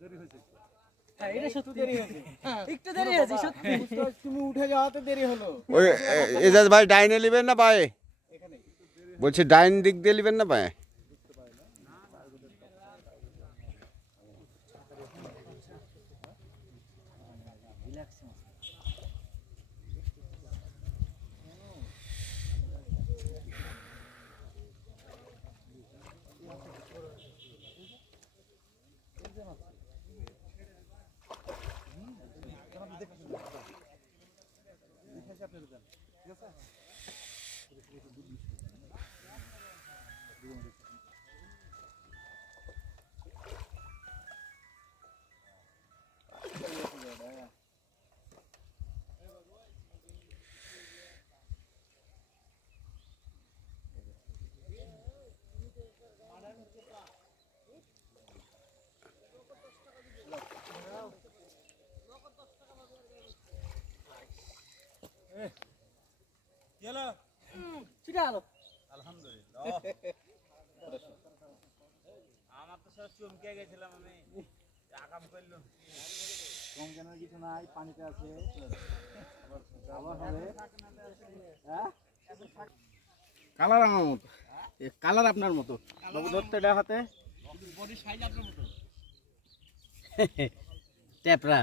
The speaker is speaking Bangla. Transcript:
হ্যাঁ এটা সত্যি দেরি হয়েছে, একটু দেরি হয়েছে সত্যি। তুমি উঠে যাওয়াতে দেরি হলো। ওই এজাজ ভাই ডাইনে নেবেন না পায়ে? বলছি ডাইন দিক দিয়ে নেবেন না পায়ে? সেটা আলো আলহামদুলিল্লাহ। আমার তো সব চমকে গেছিলাম আমি, আকাম করলাম। চমকানোর কিছু নাই, পানিতে আছে আবার হবে। হ্যাঁ কালার আমার মতো, কালার আপনার মতো বাবু, ধরতে এটা হাতে বডির সাইজ আপনার মতো। ট্যাপরা।